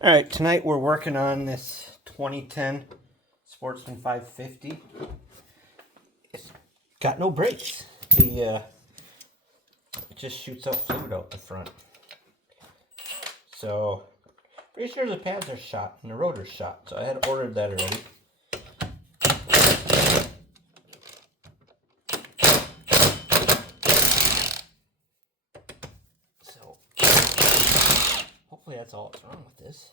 All right, tonight we're working on this 2010 Sportsman 550. It's got no brakes. It just shoots out fluid out the front. So, pretty sure the pads are shot and the rotor's shot. So I had ordered that already. So, hopefully that's all that's wrong with this.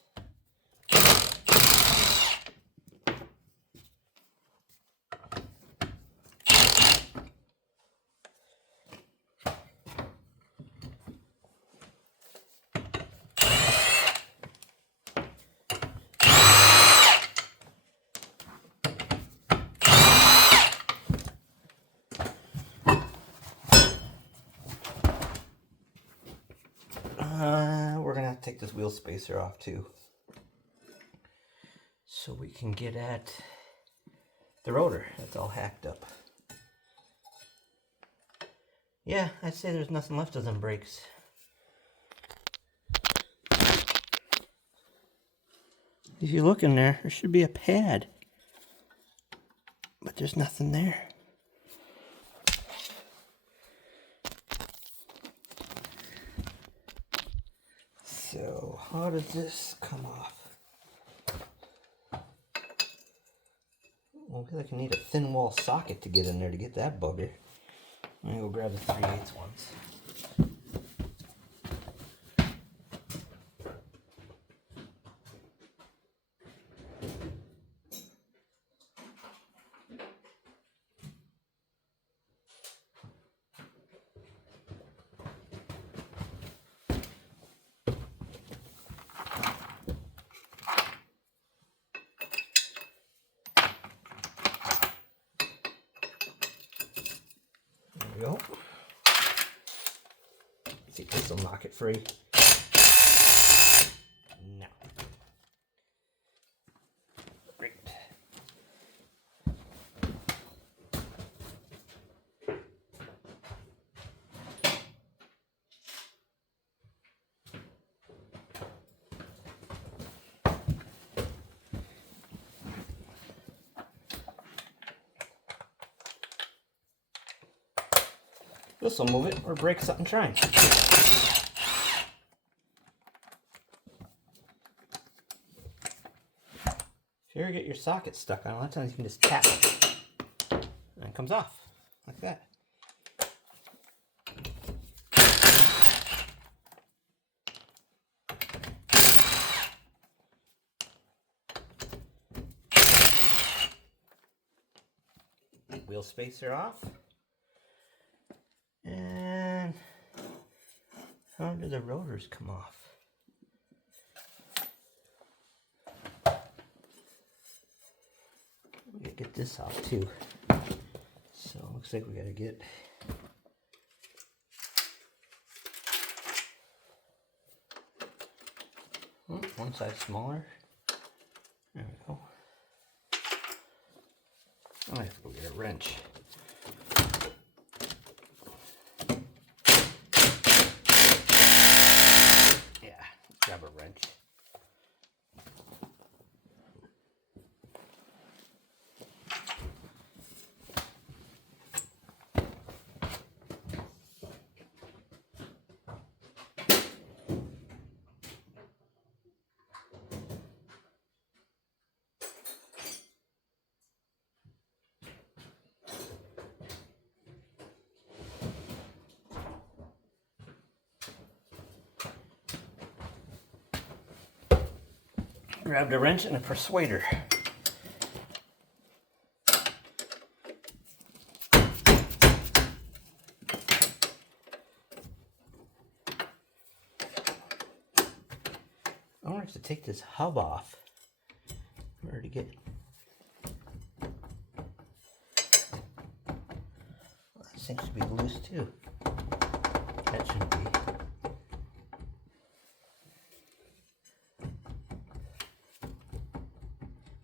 We're gonna have to take this wheel spacer off too, so we can get at the rotor. That's all hacked up. Yeah, I'd say there's nothing left of them brakes. If you look in there, there should be a pad, but there's nothing there. So how does this come off? Well, I feel like I need a thin wall socket to get in there to get that bugger. I'm gonna go grab the 3/8 ones. There we go. Let's see if this will knock it free. No. Great. This will move it or break something trying. If you ever get your socket stuck on, a lot of times you can just tap it and it comes off like that. Wheel spacer off. And how do the rotors come off? We gotta get this off too. So it looks like we gotta get one side smaller. There we go. I have to go get a wrench. Yeah, grab a wrench. Grabbed a wrench and a persuader. I want to take this hub off in order to get. Well, that seems to be loose too. That shouldn't be.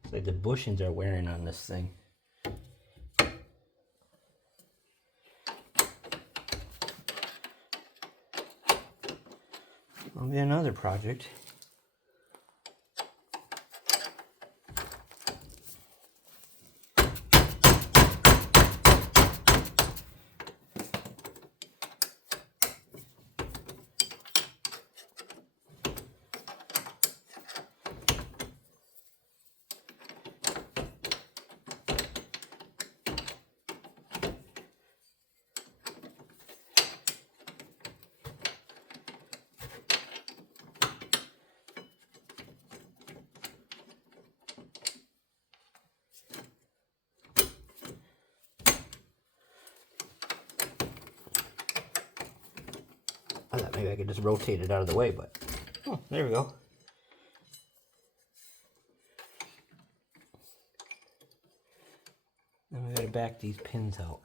It's like the bushings are wearing on this thing. Will be another project. thought maybe I could just rotate it out of the way, but oh, there we go. Then we gotta back these pins out.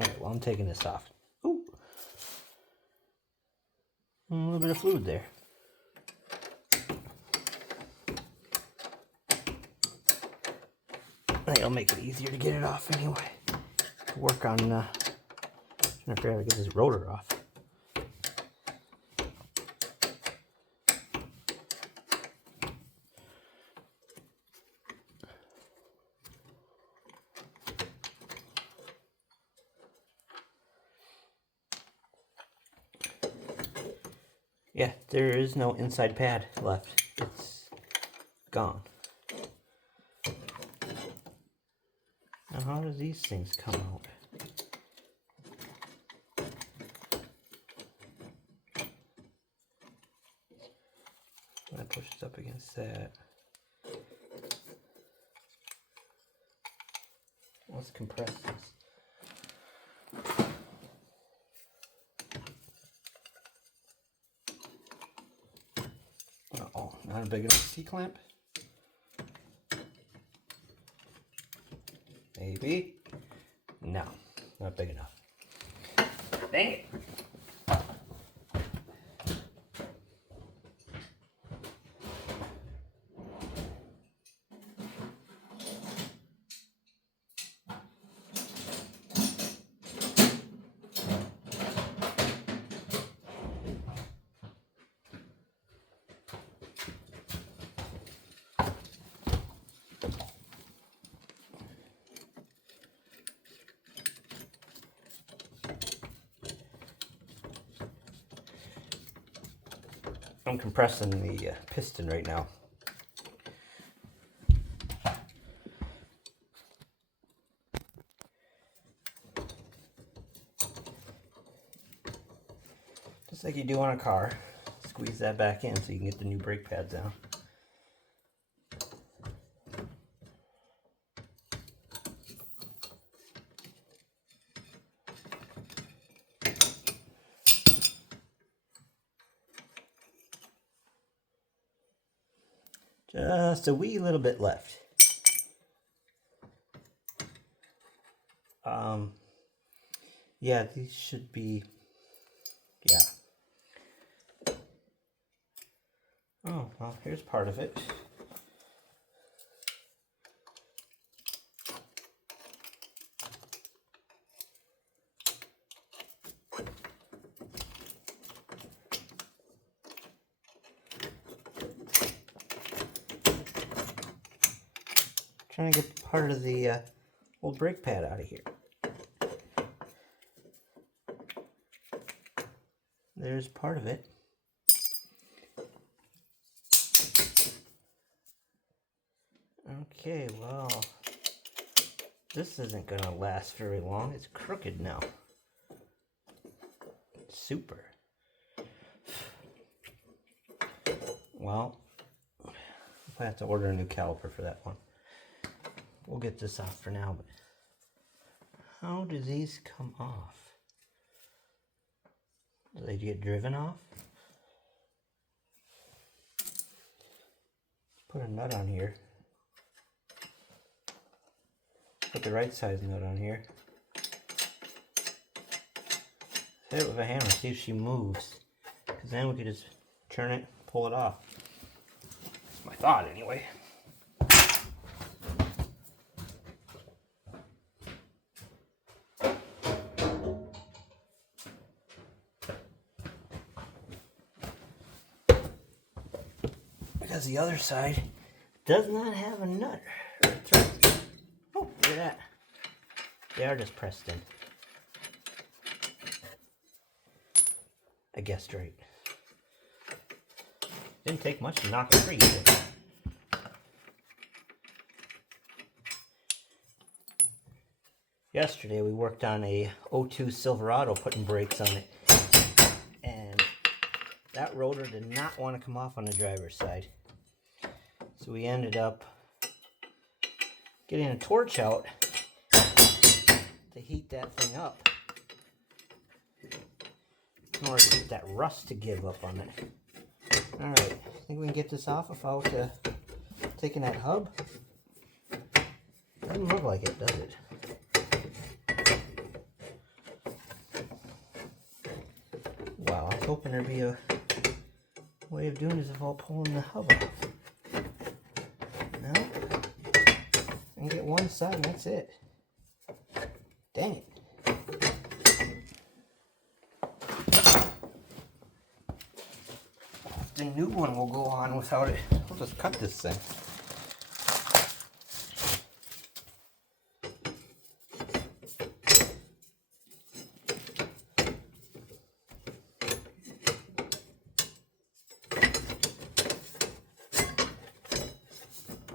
Alright, well, I'm taking this off. Ooh. A little bit of fluid there. I think it'll make it easier to get it off anyway. Work on trying to figure out how to get this rotor off. Yeah, there is no inside pad left. It's gone. Now how do these things come out? When I push this up against that. Let's compress this. Uh-oh, not a big enough C-clamp? Maybe? No, not big enough. Dang it! I'm compressing the piston right now. Just like you do on a car. Squeeze that back in so you can get the new brake pads out. Just a wee little bit left. Yeah, these should be, yeah. Oh, well, here's part of it. Trying to get part of the old brake pad out of here. There's part of it. Okay, well, this isn't gonna last very long. It's crooked now. Super. Well, I have to order a new caliper for that one. We'll get this off for now, but how do these come off? Do they get driven off? Put a nut on here. Put the right size nut on here. Hit it with a hammer, see if she moves. Because then we could just turn it, pull it off. That's my thought anyway. because the other side does not have a nut or a thread. Oh, look at that. They are just pressed in. I guessed right. Didn't take much to knock it free either. Yesterday we worked on a 02 Silverado, putting brakes on it, and that rotor did not want to come off on the driver's side. So we ended up getting a torch out to heat that thing up in order to get that rust to give up on it. Alright, I think we can get this off without taking that hub. Doesn't look like it, does it? Wow, I was hoping there'd be a way of doing this without pulling the hub off. No? I can get one side and that's it. Dang it. The new one will go on without it. I'll just cut this thing.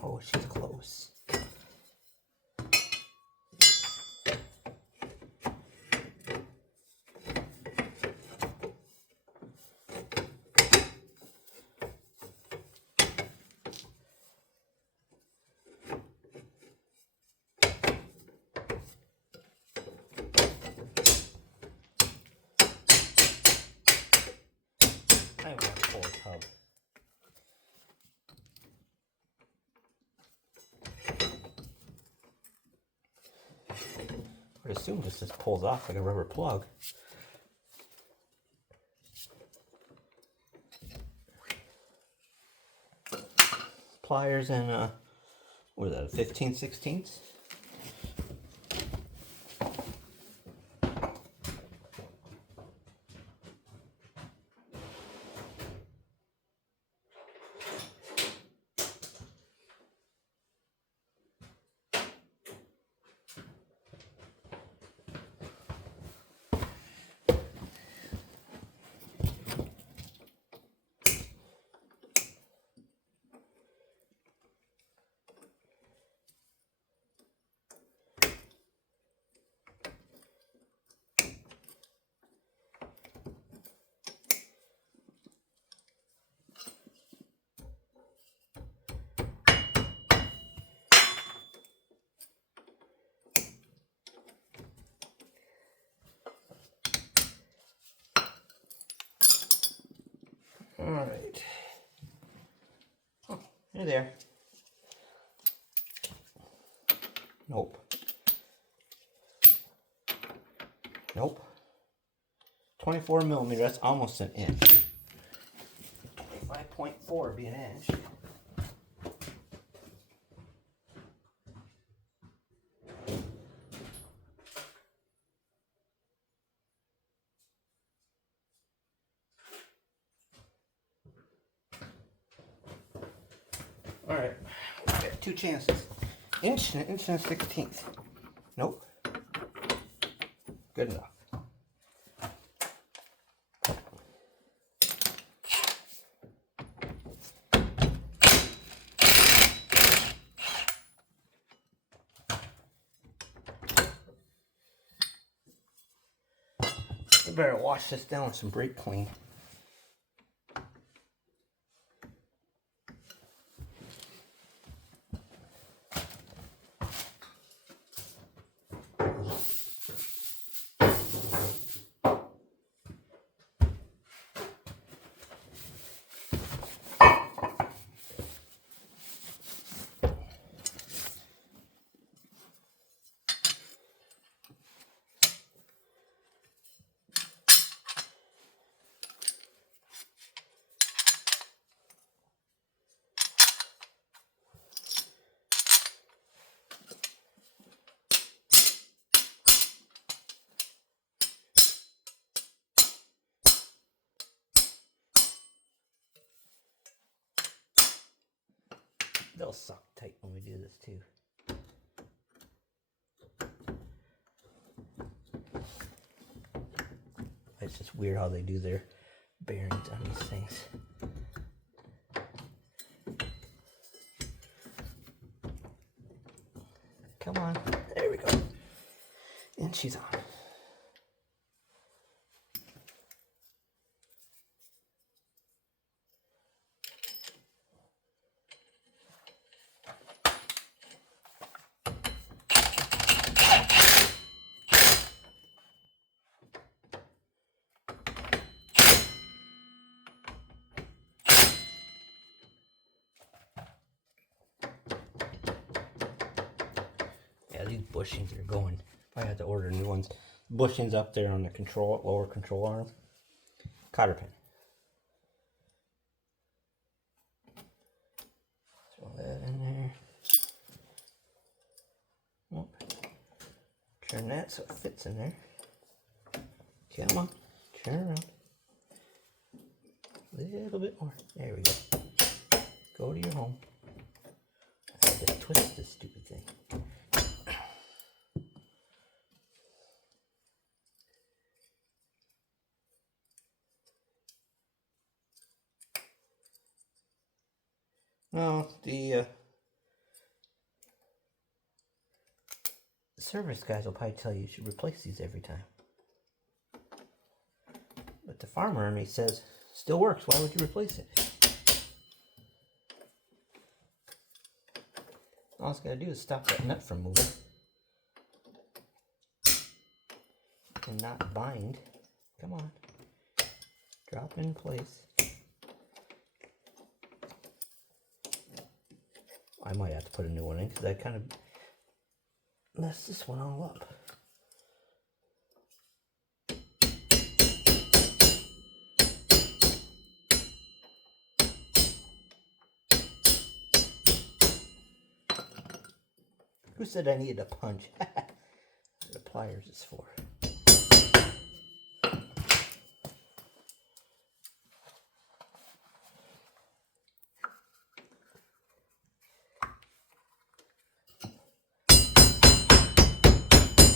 Oh, she's close. I want to pull a hub. I would assume this just pulls off like a rubber plug. Pliers and what is that, a 15/16? Alright. Oh, you're there. Nope. Nope. 24 millimeter, that's almost an inch. 25.4 would be an inch. Alright, we got two chances. Inch and 1/16. Nope. Good enough. I better wash this down with some brake clean. They'll suck tight when we do this too. It's just weird how they do their bearings on these things. Come on, there we go. And she's on. Yeah, these bushings are going. If I had to order new ones, bushings up there on the lower control arm. Cotter pin. Throw that in there. Oh, turn that so it fits in there. Come on, turn around. A little bit more. There we go. Go to your home. I had to twist this stupid thing. No, the service guys will probably tell you should replace these every time. But the farmer in me says, still works, why would you replace it? All it's got to do is stop that nut from moving. And not bind. Come on. Drop in place. I might have to put a new one in because I kind of messed this one all up. Who said I needed a punch? The pliers is for.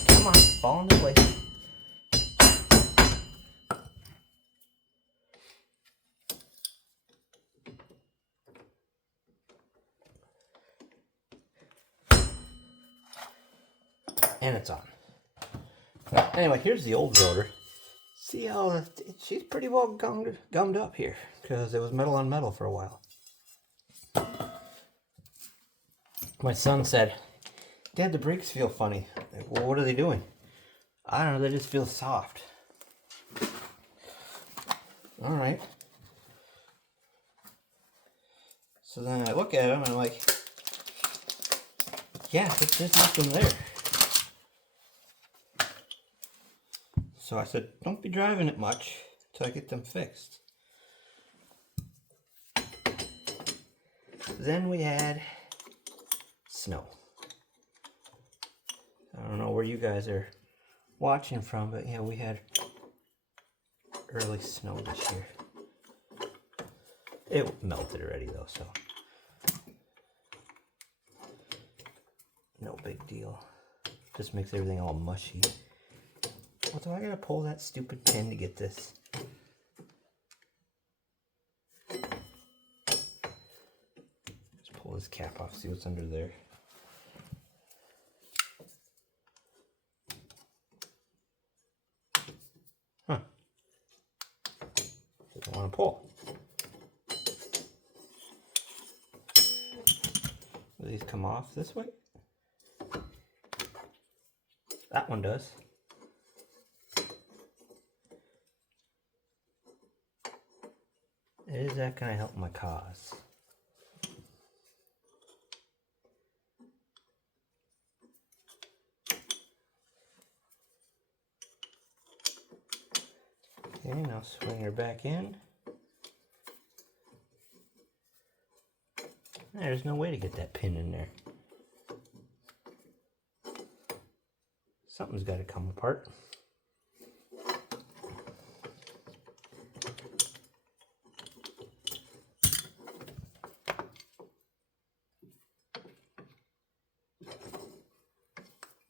Come on, fall into place. And it's on. Well, anyway, here's the old rotor. See how she's pretty well gummed up here because it was metal on metal for a while. My son said, "Dad, the brakes feel funny." Like, well, what are they doing? I don't know, they just feel soft. All right. So then I look at them and I'm like, yeah, there's nothing there. So I said, don't be driving it much until I get them fixed. Then we had snow. I don't know where you guys are watching from, but yeah, we had early snow this year. It melted already though, so no big deal. Just makes everything all mushy. Well, do I gotta pull that stupid pin to get this? Just pull this cap off, see what's under there. Huh. Doesn't want to pull. Do these come off this way? That one does. Is that going to help my cause? Okay, now swing her back in. There's no way to get that pin in there. Something's got to come apart.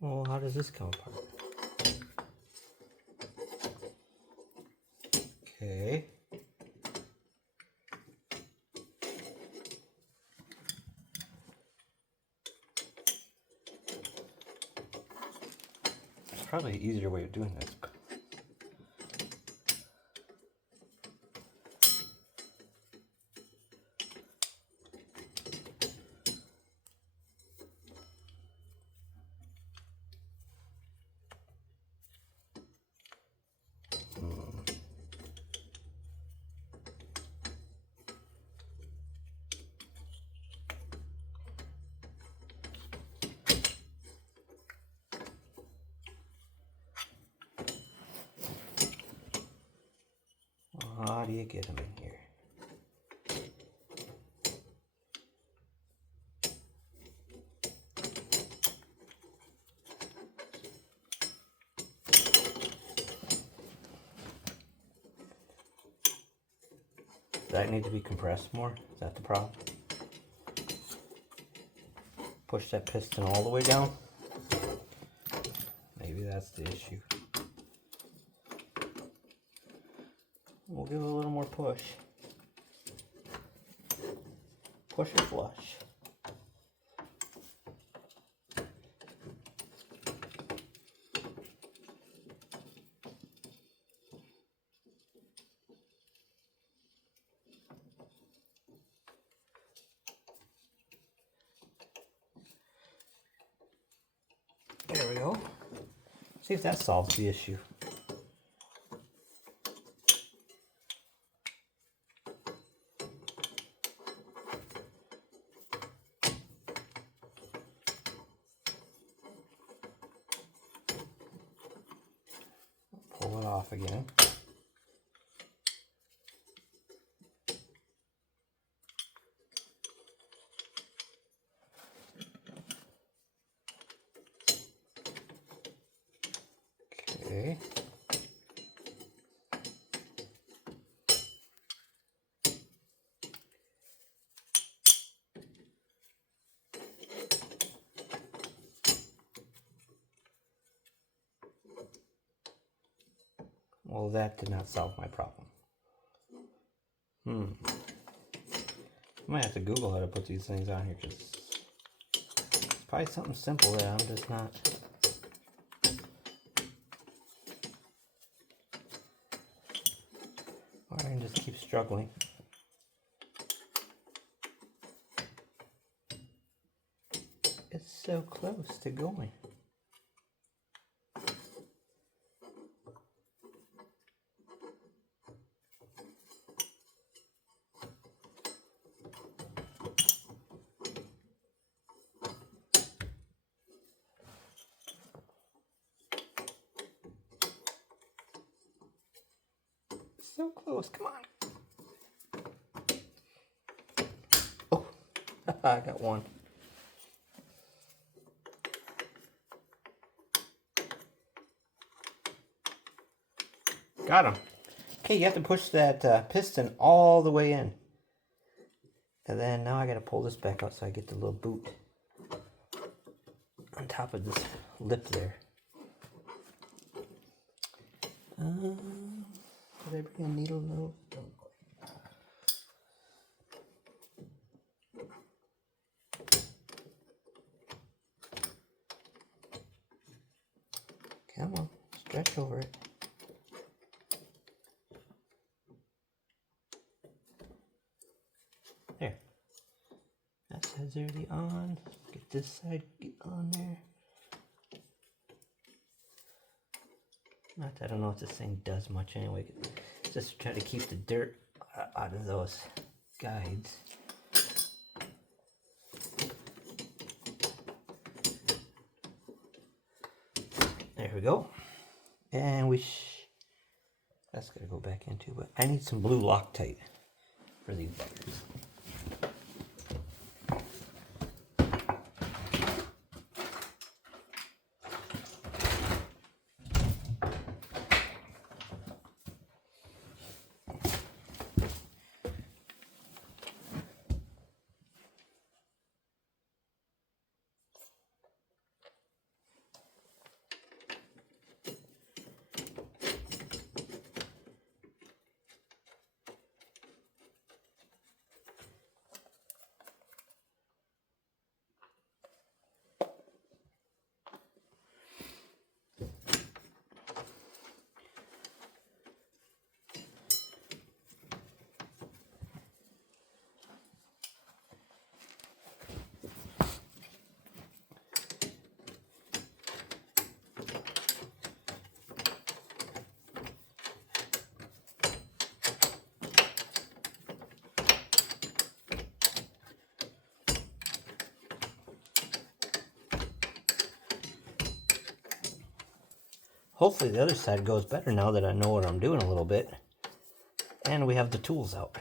Well, how does this come apart? Okay. There's probably an easier way of doing this. How do you get them in here? Does that need to be compressed more? Is that the problem? Push that piston all the way down? Maybe that's the issue. We'll give it a little more push. Push or flush. There we go. See if that solves the issue. Pull it off again. Okay. Well, that did not solve my problem. I might have to Google how to put these things on here because it's probably something simple that I'm just not. Or I can just keep struggling. It's so close to going. So close, come on. Oh, I got one. Got him. Okay, you have to push that piston all the way in. And then now I gotta pull this back out so I get the little boot on top of this lip there. Did I bring a needle? No. Come on, stretch over it. There. That side's already on. Get this side on there. Not that I don't know if this thing does much anyway. Just try to keep the dirt out of those guides. There we go. And that's gonna go back into, but I need some blue Loctite for these buttons. hopefully the other side goes better now that I know what I'm doing a little bit. And we have the tools out.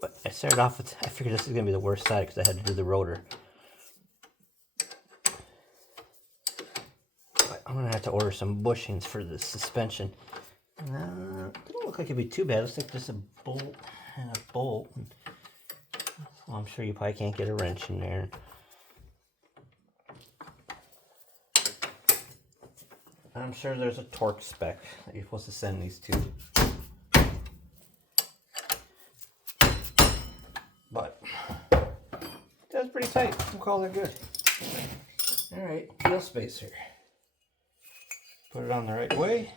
But I started off with, I figured this is going to be the worst side because I had to do the rotor. But I'm going to have to order some bushings for the suspension. It doesn't look like it'd be too bad. It looks like just a bolt and a bolt. Well, I'm sure you probably can't get a wrench in there. I'm sure there's a torque spec that you're supposed to send these to. But that's pretty tight. We'll call that good. Alright, wheel spacer. Put it on the right way.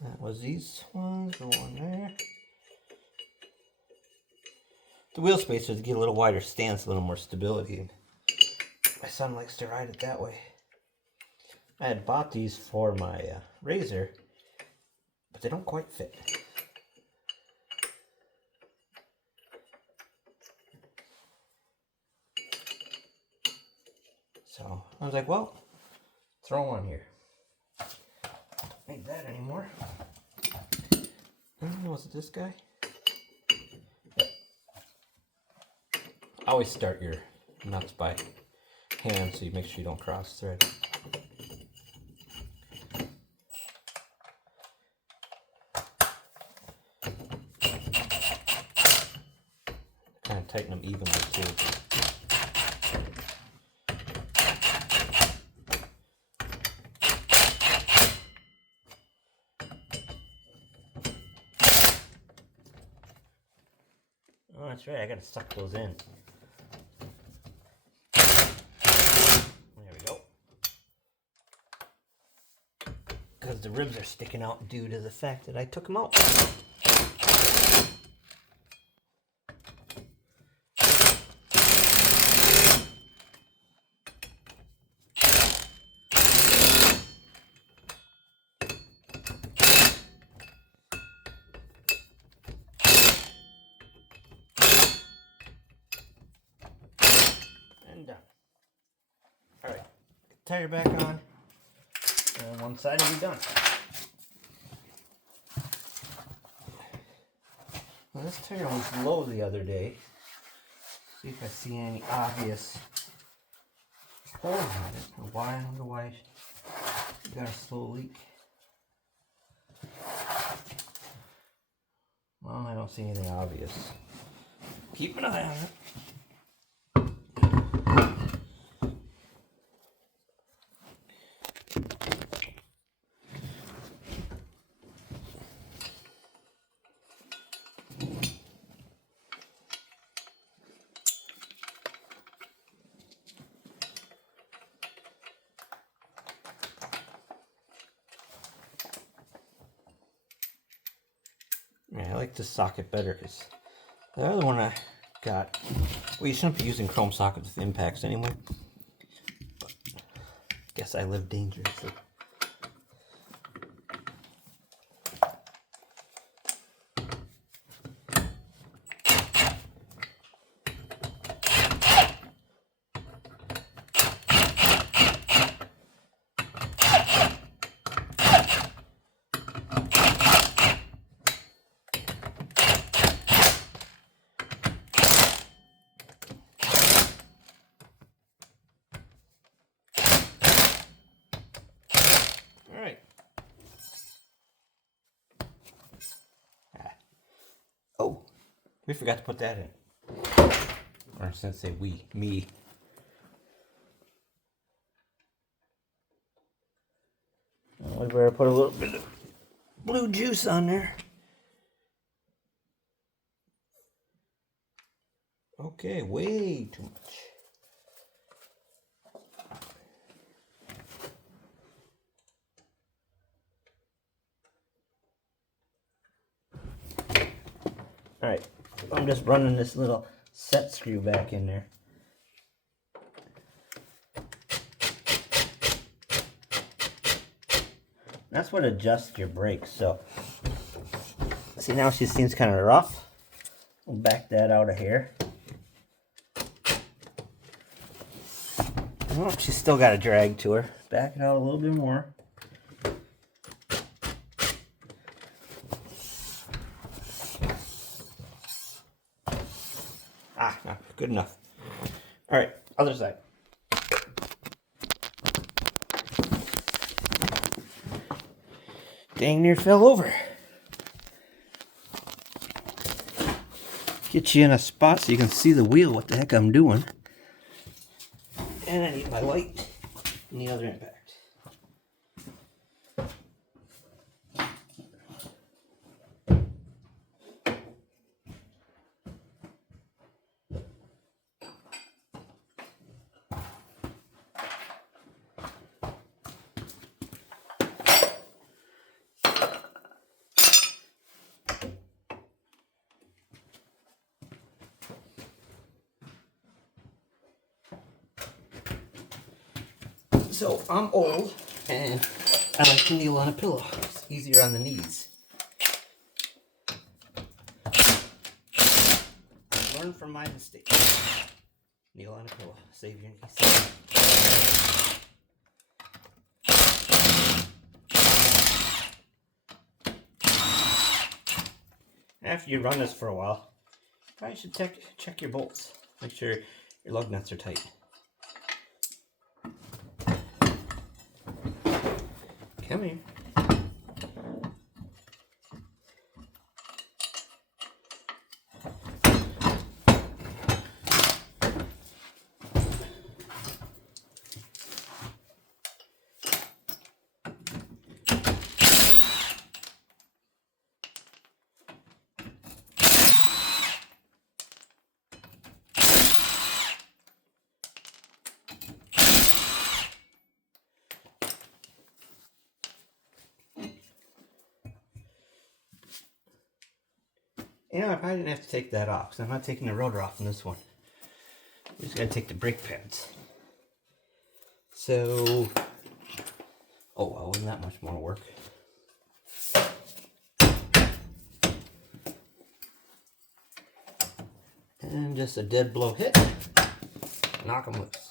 That was these ones, go on there. The wheel spacers get a little wider stance, a little more stability. My son likes to ride it that way. I had bought these for my Razor, but they don't quite fit. So I was like, well, throw them on here. Don't need that anymore. Was it this guy? Yep. Always start your nuts by hand so you make sure you don't cross thread. Kind of tighten them evenly too. Oh, that's right, I gotta suck those in. There we go. Because the ribs are sticking out due to the fact that I took them out. And done. Alright, tire back on, and one side will be done. Well, this tire was low the other day. See if I see any obvious holes in it. I wonder why it got a slow leak. Well, I don't see anything obvious. Keep an eye on it. Yeah, I like this socket better because the other one I got, well, you shouldn't be using chrome sockets with impacts anyway. But I guess I live dangerously. Alright. Oh, we forgot to put that in. Or since say we, me. We better put a little bit of blue juice on there. Okay, way too much. Alright, I'm just running this little set screw back in there. That's what adjusts your brakes. So, see, now she seems kind of rough. We'll back that out of here. Oh, she's still got a drag to her. Back it out a little bit more. Ah, no, good enough. All right, other side. Dang near fell over. Get you in a spot so you can see the wheel, what the heck I'm doing. And I need my light and the other impact. So I'm old and I like to kneel on a pillow. It's easier on the knees. Learn from my mistakes. Kneel on a pillow. Save your knees. After you run this for a while, you probably should check your bolts. Make sure your lug nuts are tight. Come here. You know, I probably didn't have to take that off, because I'm not taking the rotor off in this one. We just gotta take the brake pads. So, oh well, wasn't that much more work. And just a dead blow hit, knock them loose.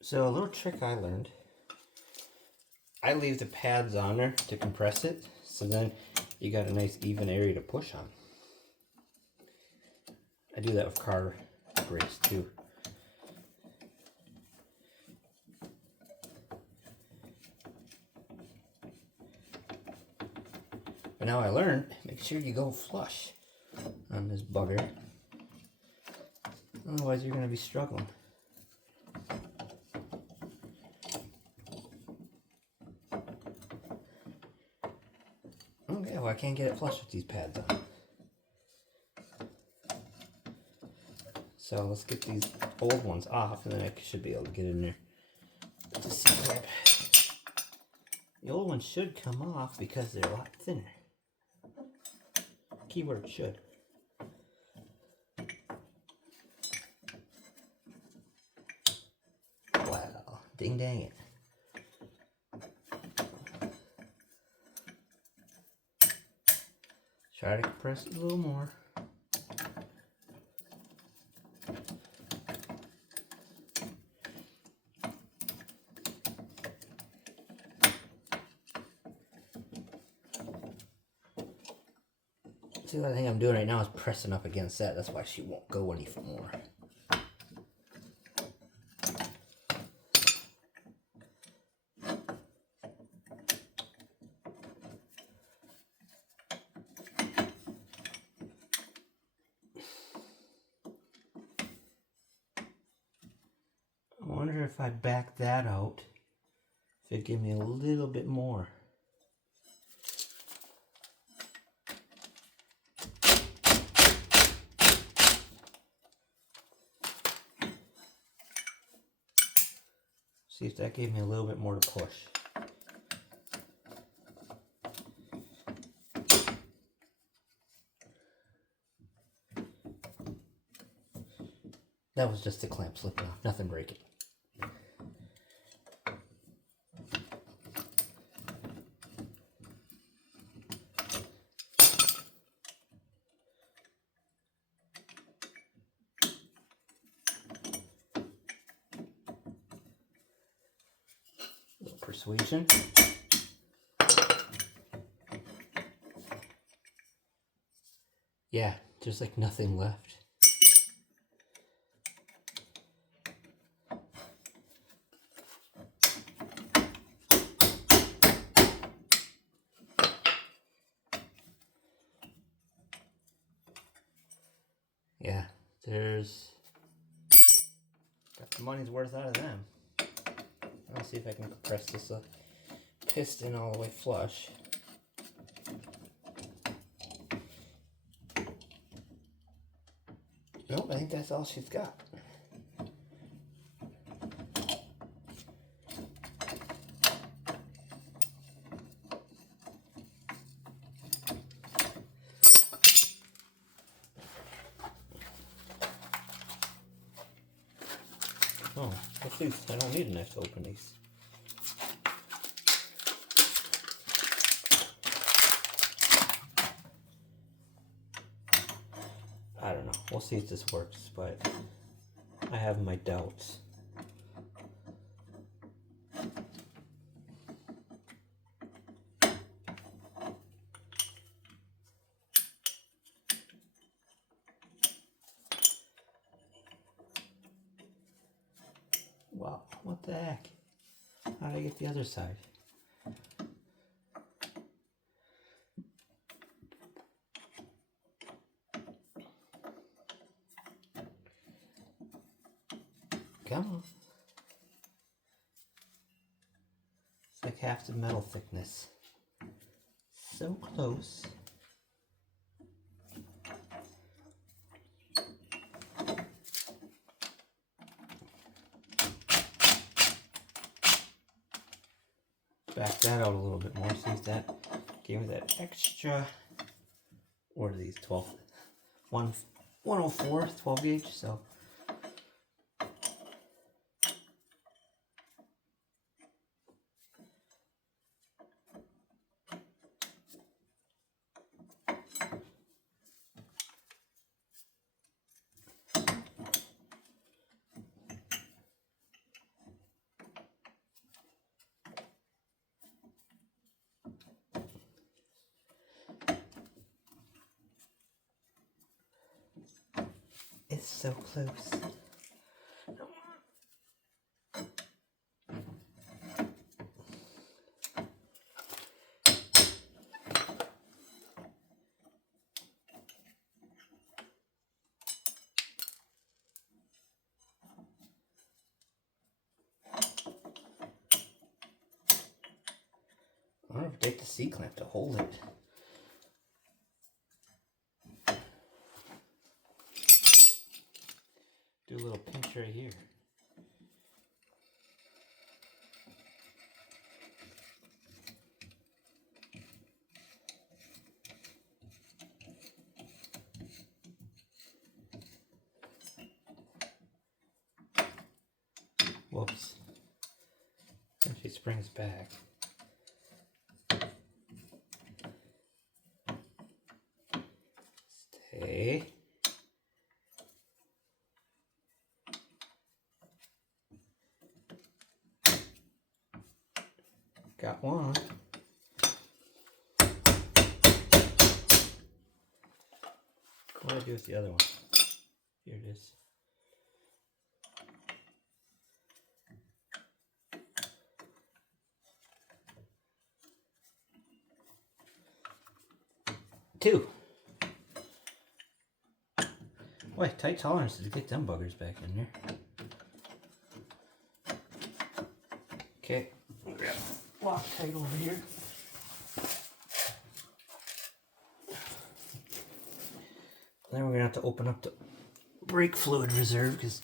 So a little trick I learned, I leave the pads on there to compress it, so then you got a nice even area to push on. I do that with car brakes too. But now I learned, make sure you go flush on this bugger. Otherwise you're going to be struggling. Okay, well I can't get it flush with these pads on. So let's get these old ones off, and then I should be able to get in there to see where the old ones should come off because they're a lot thinner. Keyword should. Wow, ding dang it. Try to compress it a little more. See, what I think I'm doing right now is pressing up against that. That's why she won't go any more. wonder if I back that out, if it'd give me a little bit more. See if that gave me a little bit more to push. That was just the clamp slipping off, nothing breaking. Persuasion. Yeah, there's like nothing left. Yeah, there's got the money's worth out of them. I'll see if I can press this piston all the way flush. Nope, I think that's all she's got. Oh, what's these? I don't need a knife to open these. I don't know. We'll see if this works, but I have my doubts. Wow, what the heck? How did I get the other side? Come on. It's like half the metal thickness. So close. Back that out a little bit more. See if that gave me that extra. What are these? 104, 12 gauge. So. It's so close. I wonder if I take the C-clamp to hold it. Do a little pinch right here. Whoops. And she springs back. Stay. Got one. What do I do with the other one? Here it is. Two. Boy, tight tolerances to get them buggers back in there. Okay, grab Loctite over here. Then we're gonna have to open up the brake fluid reserve because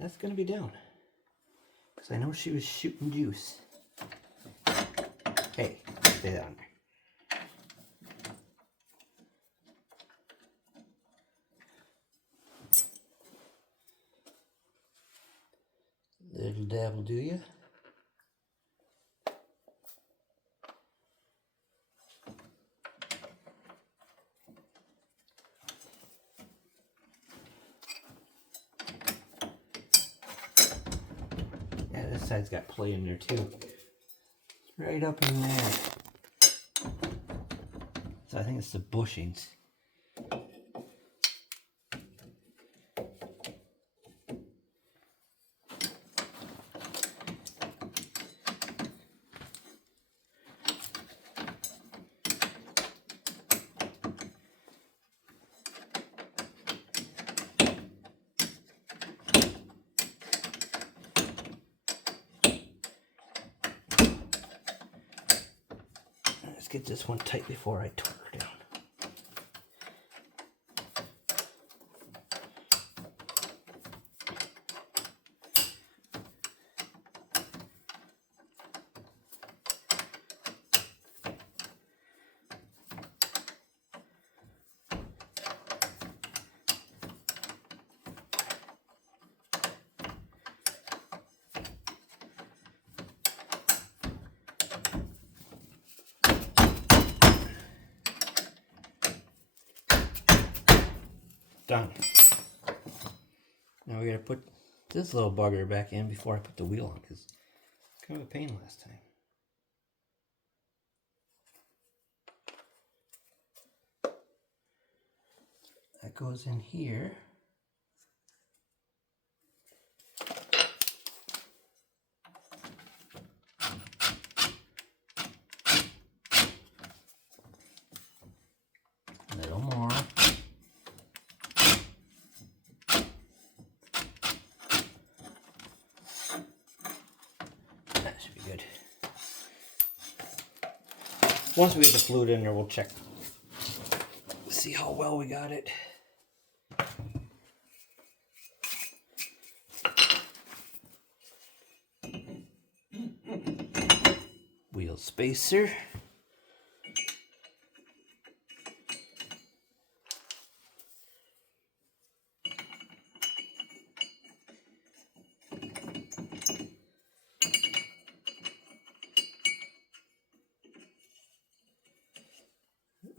that's gonna be down. Because I know she was shooting juice. Hey, stay down there. Little dabble, do ya? Yeah, this side's got play in there too. Right up in there. So I think it's the bushings. Let's get this one tight before I torque her down. Done. Now we gotta put this little bugger back in before I put the wheel on because it's kind of a pain last time. That goes in here. A little more. That should be good. Once we get the fluid in there, we'll check. See how well we got it. Wheel spacer.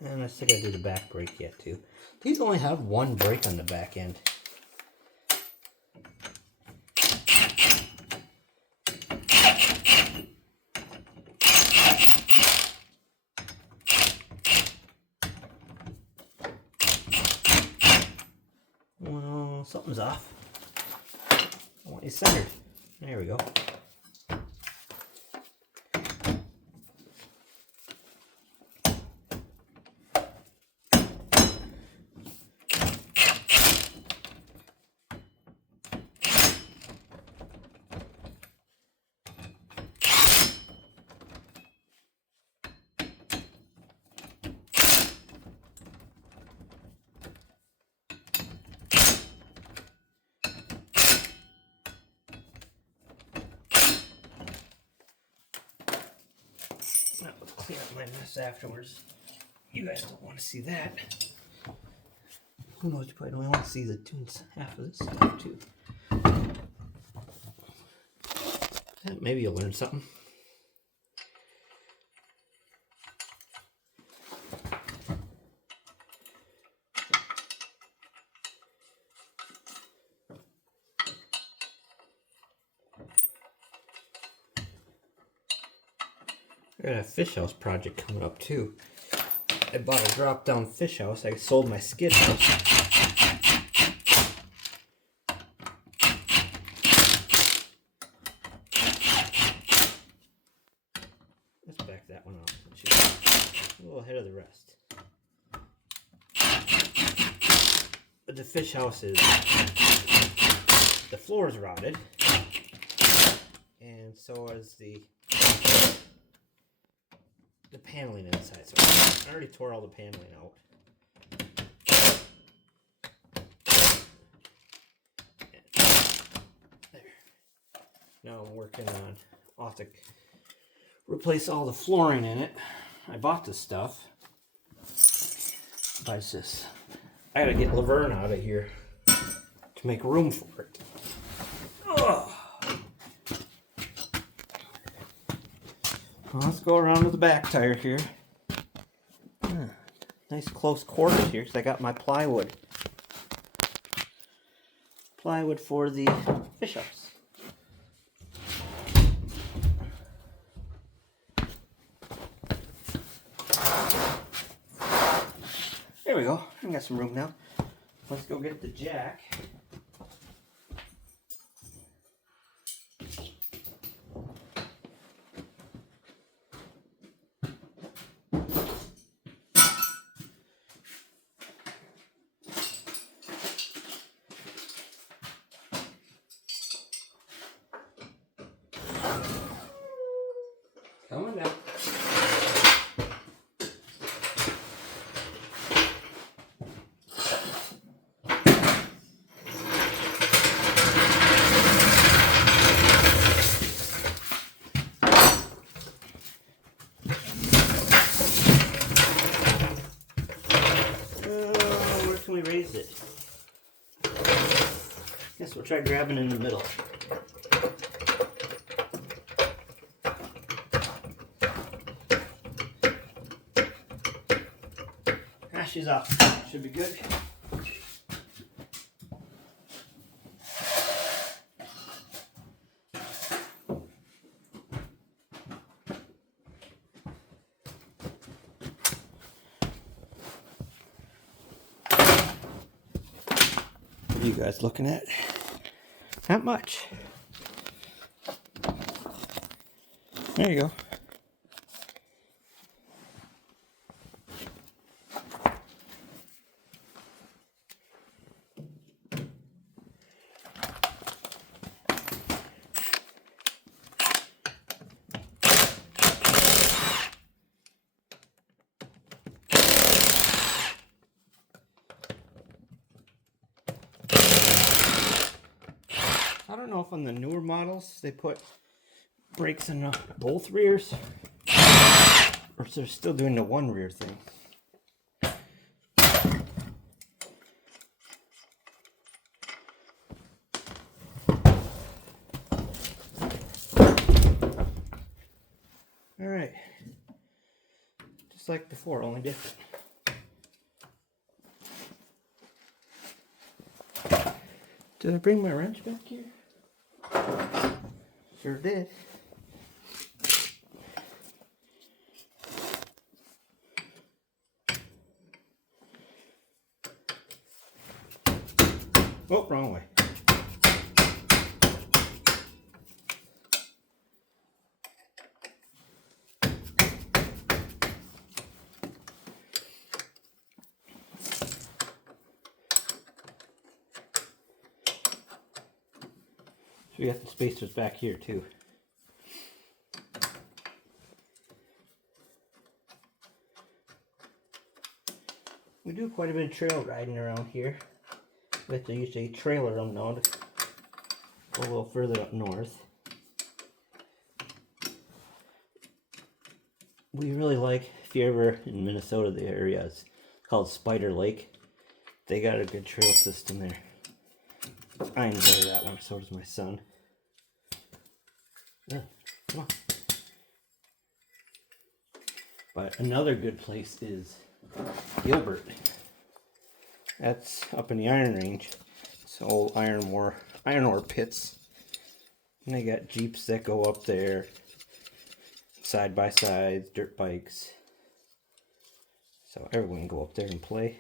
And I still gotta do the back brake yet too. These only have one brake on the back end. Well, something's off. I want you centered. There we go. I'll clean up my mess afterwards. You guys don't want to see that. Who knows, you probably don't want to see the half of this stuff too. Yeah, maybe you'll learn something. I got a fish house project coming up too. I bought a drop down fish house. I sold my skid house. Let's back that one off. She's a little ahead of the rest. But the fish house is, the floor is rotted. and so is the paneling inside. So I already tore all the paneling out. There. Now I'm working on, I'll have to replace all the flooring in it. I bought this stuff. But it's just, I gotta get Laverne out of here to make room for it. Ugh. Well, let's go around to the back tire here. Nice close quarters here because I got my plywood. Plywood for the fish-ups. There we go. I got some room now. Let's go get the jack. Coming down. Where can we raise it? Guess we'll try grabbing in the middle. She's off. Should be good. What are you guys looking at? Not much. There you go. I don't know if on the newer models they put brakes in both rears, or if they're still doing the one rear thing. All right, just like before, only different. Did I bring my wrench back here? Sure did. Oh, wrong way. We got the spacers back here too. We do quite a bit of trail riding around here. We have to use a trailer them now to go a little further up north. We really like, if you're ever in Minnesota, the area is called Spider Lake. They got a good trail system there. I enjoy that one, so does my son. Yeah, come on. But another good place is Gilbert. That's up in the Iron Range. It's old iron ore pits. And they got Jeeps that go up there, side by sides, dirt bikes. So everyone can go up there and play.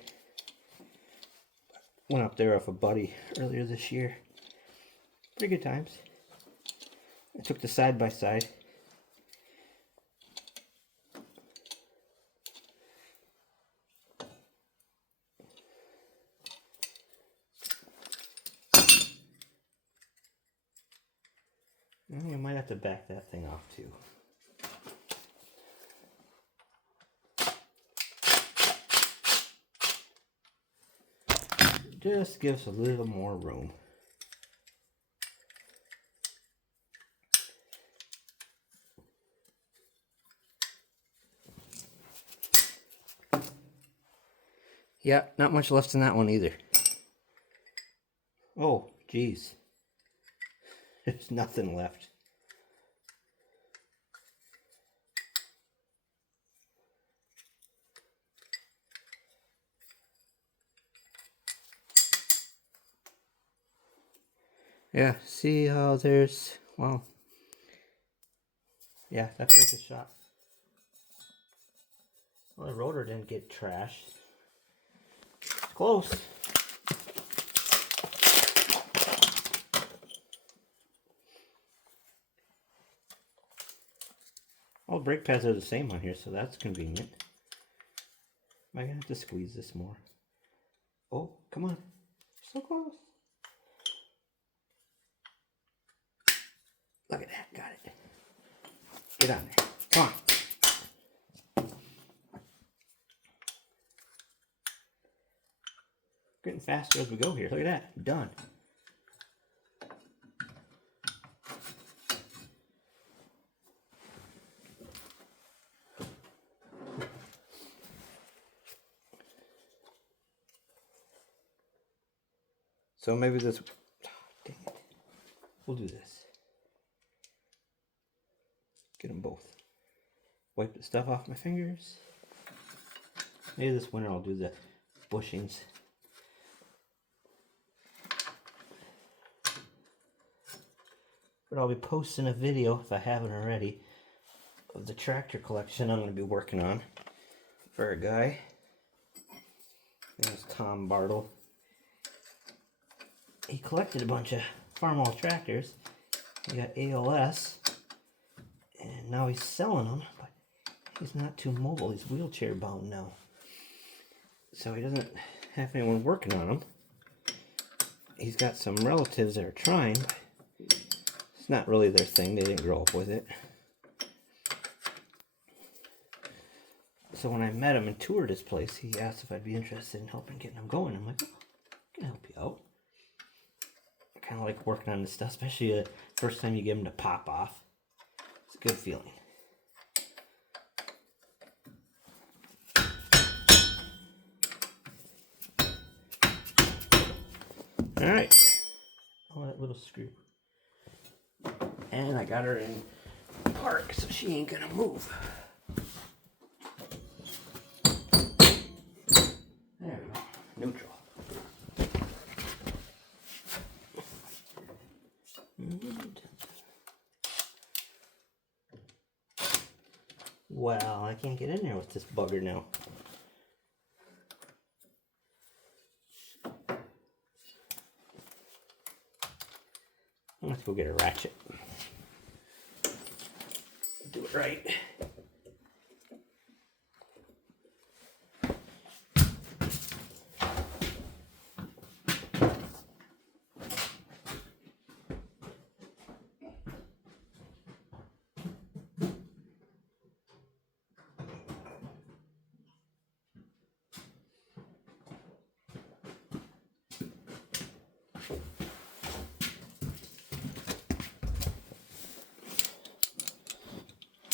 Went up there with a buddy earlier this year. Pretty good times. I took the side by side. You might have to back that thing off too. Just gives a little more room. Yeah, not much left in that one either. Oh, geez. There's nothing left. Yeah, see how there's, well, yeah, that brake is shot. Well, the rotor didn't get trashed. Close. All the brake pads are the same on here, so that's convenient. Am I gonna have to squeeze this more? Oh, come on. So close. Look at that, got it. Get on there. Come on. Getting faster as we go here. Look at that. Done. So maybe this, dang it. We'll do this. Get them both. Wipe the stuff off my fingers. Maybe this winter I'll do the bushings. But I'll be posting a video, if I haven't already, of the tractor collection I'm going to be working on for a guy. There's Tom Bartle. He collected a bunch of farmall tractors. He got ALS, and now he's selling them, but he's not too mobile. He's wheelchair bound now. So he doesn't have anyone working on them. He's got some relatives that are trying, but it's not really their thing. They didn't grow up with it. So when I met him and toured his place, he asked if I'd be interested in helping getting him going. I'm like, oh, I can help you out. I kind of like working on this stuff, especially the first time you get him to pop off. It's a good feeling. Alright. Oh, that little screw. And I got her in park, so she ain't gonna move. There we go. Neutral. Well, I can't get in there with this bugger now. Let's go get a ratchet. Do it right.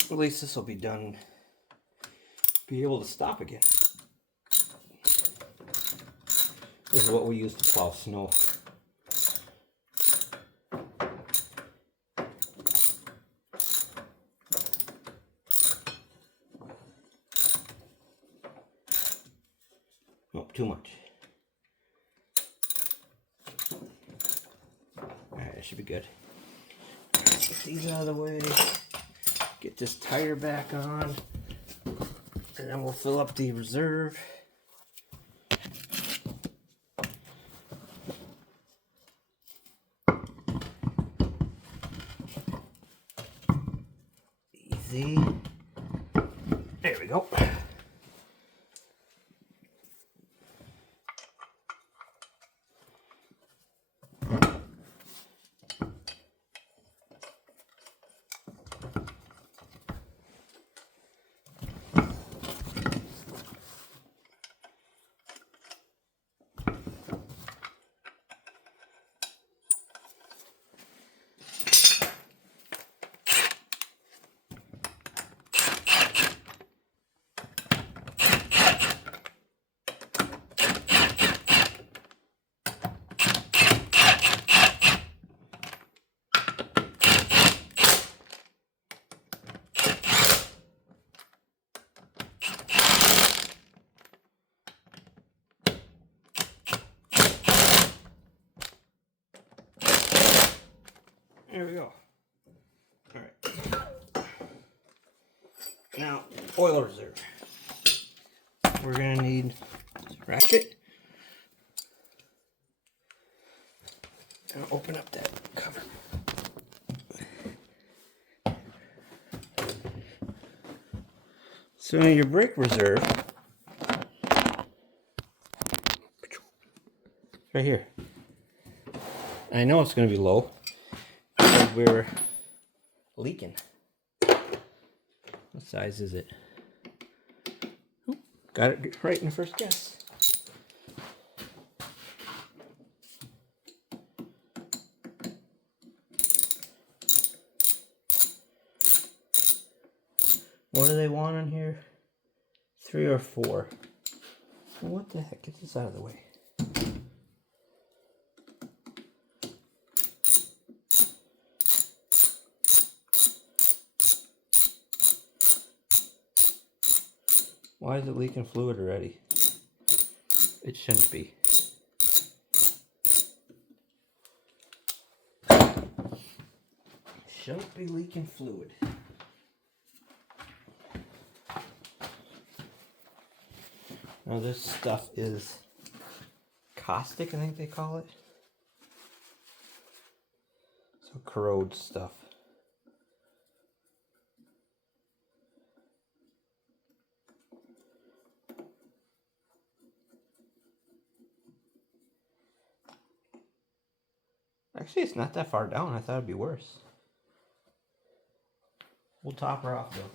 At least this will be done. Be able to stop again. This is what we use to plow snow. Nope, too much. Alright, that should be good. Get these out of the way. Get this tire back on. And then we'll fill up the reserve. Easy. There we go. oil reserve. We're gonna need a ratchet. And open up that cover. So your brake reserve, right here. I know it's gonna be low because we're leaking. What size is it? Ooh, got it right in the first guess. What do they want on here? 3 or 4. Well, what the heck? Get this out of the way. Why is it leaking fluid already? It shouldn't be. Shouldn't be leaking fluid. Now this stuff is caustic, I think they call it. So corrodes stuff. Actually, it's not that far down. I thought it'd be worse. We'll top her off though.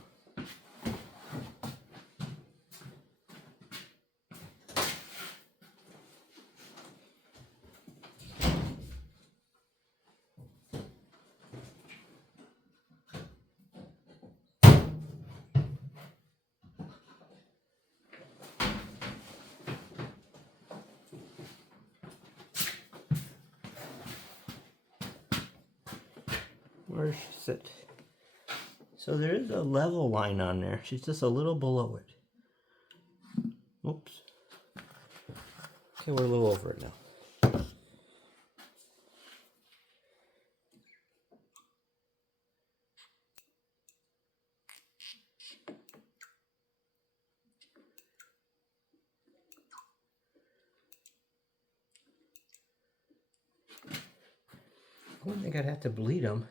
Where's she sit? So there is a level line on there. She's just a little below it. Oops. Okay, we're a little over it now. I wouldn't think I'd have to bleed them.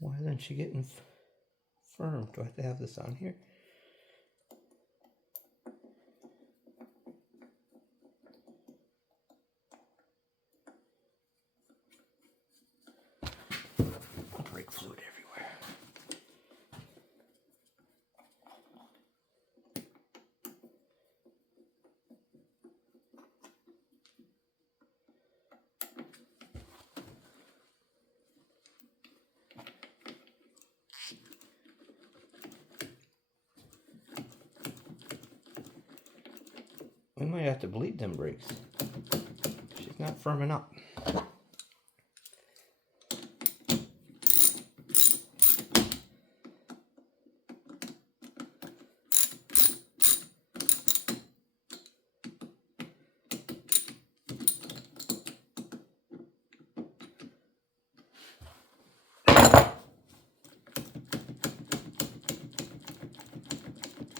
Why isn't she getting firm? Do I have to have this on here? Brake fluid everywhere. We might have to bleed them brakes. She's not firming up.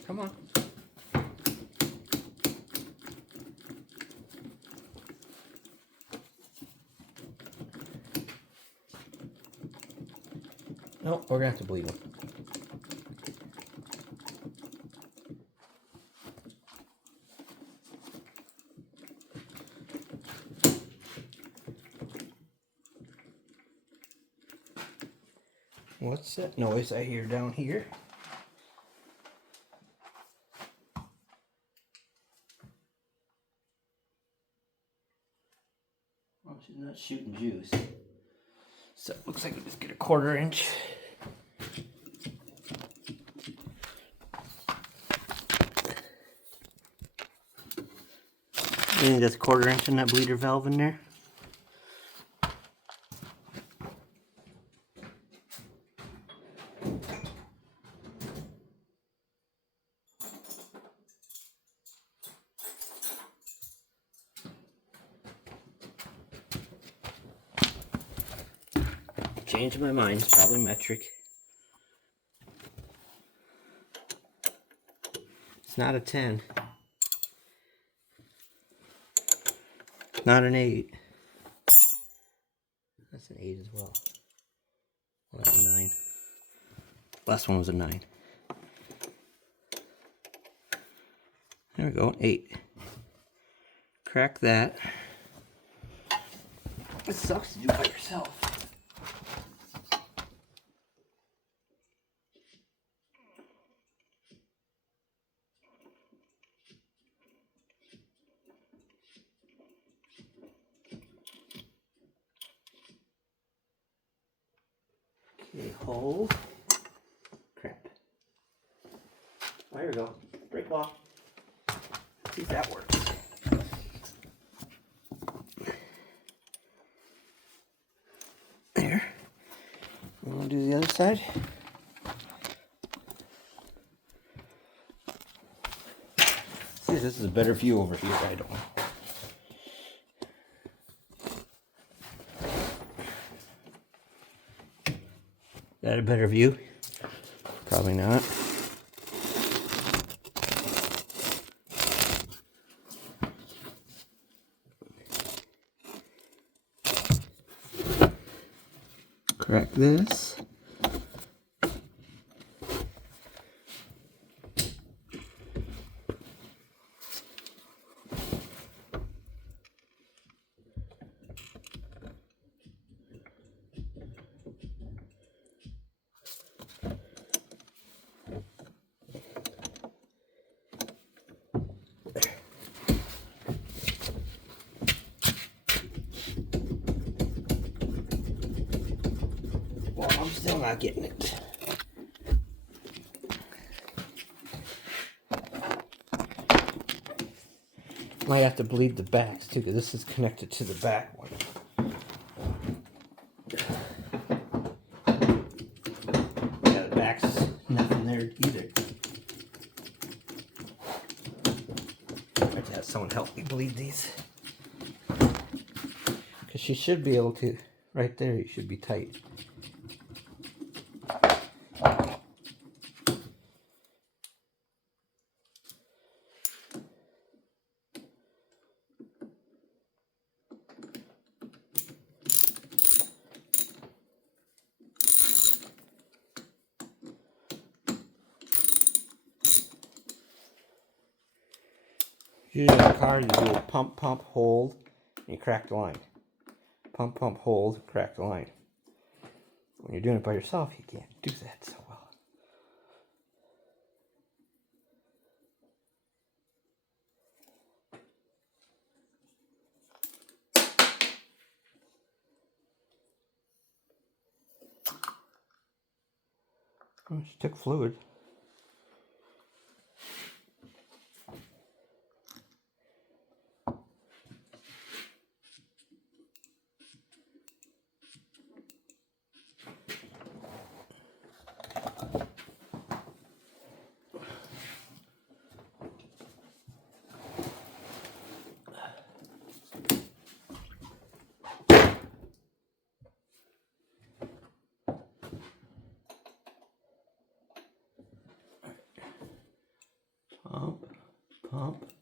Come on. Nope, we're gonna have to bleed them. What's that noise I hear down here? Well, she's not shooting juice. So it looks like we just get a 1/4 inch. You think that's a 1/4 inch in that bleeder valve in there? changed my mind. It's probably metric. It's not a 10. Not an 8. That's an 8 as well. Well, that's a 9. Last one was a 9. There we go, 8. Crack that. It sucks to do by yourself. Okay, hold. Crap. There we go. Break off. See if that works. There. And we'll do the other side. See, this is a better view over here. I don't know. Is that a better view? Probably not. Crack this. Well, I'm still not getting it. Might have to bleed the backs too, because this is connected to the back one. Yeah, the back's nothing there either. I have to have someone help me bleed these. Because she should be able to, right there, you should be tight. Usually in a car, you do a pump, pump, hold, and you crack the line. Pump, pump, hold, crack the line. When you're doing it by yourself, you can't do that so well. Oh, she took fluid. Pump, pump.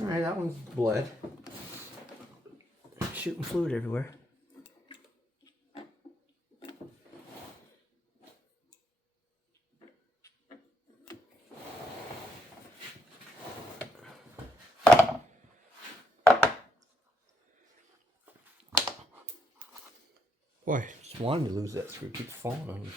Alright, that one's bled. Shooting fluid everywhere. Boy, I just wanted to lose that screw. It keeps falling on me.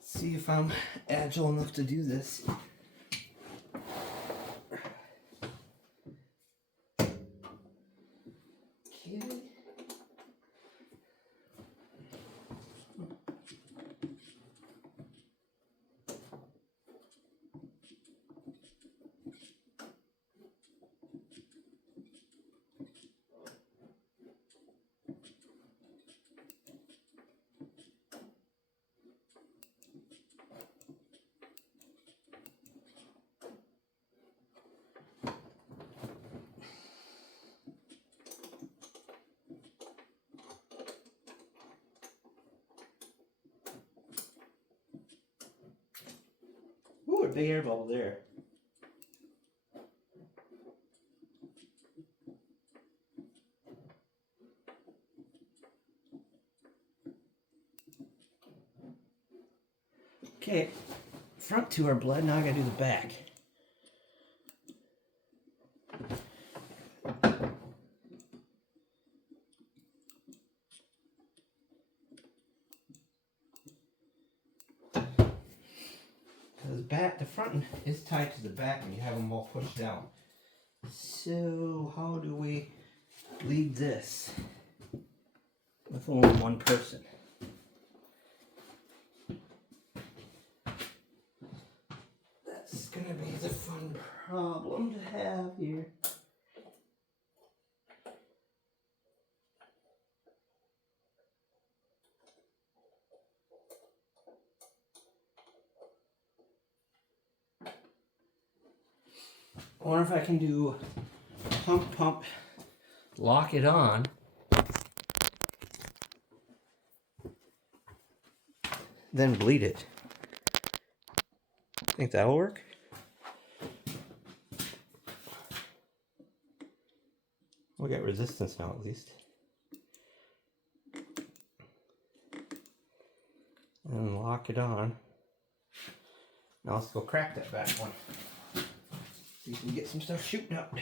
See if I'm agile enough to do this. Okay. Ooh, a big air bubble there. Okay, front two are bled, now I gotta do the back. The front is tied to the back and you have them all pushed down. So how do we lead this with only one person? That's gonna be the fun problem to have here. I wonder if I can do pump, lock it on, then bleed it. Think that'll work? We got resistance now at least. And lock it on. Now let's go crack that back one. So you can get some stuff shooting out.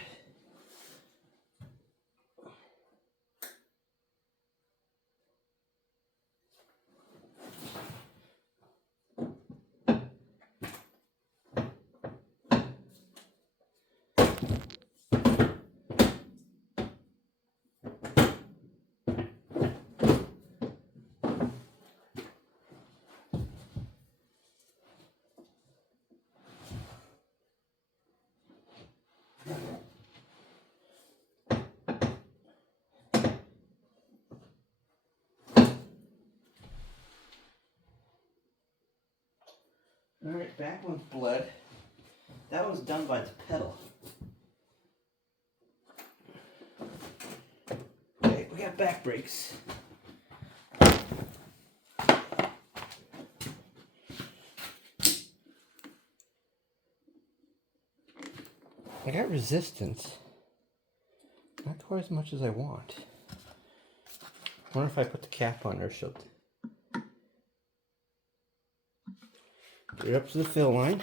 Alright, back one's bled. That was done by the pedal. Okay, we got back brakes. I got resistance. Not quite as much as I want. I wonder if I put the cap on there, she'll get it up to the fill line.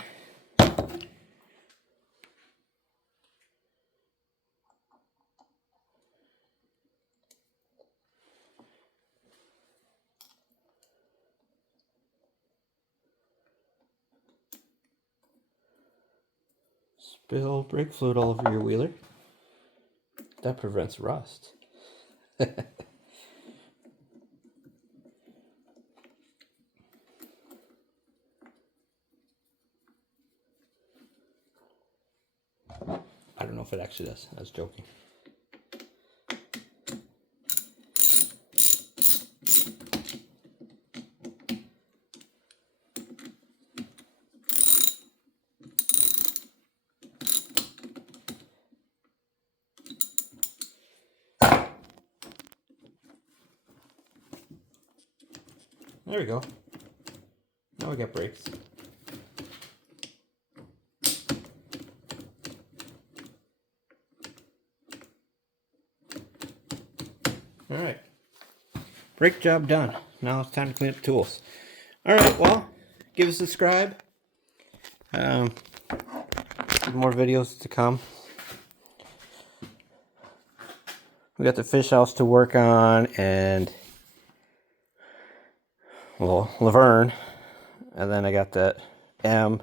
Spill brake fluid all over your wheeler. That prevents rust. I don't know if it actually does. I was joking. There we go. Now we got brakes. Alright. Brake job done. Now it's time to clean up tools. Alright, well, give us a subscribe. More videos to come. We got the fish house to work on, and well, Laverne and then I got that M,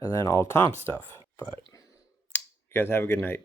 and then all Tom stuff. But you guys have a good night.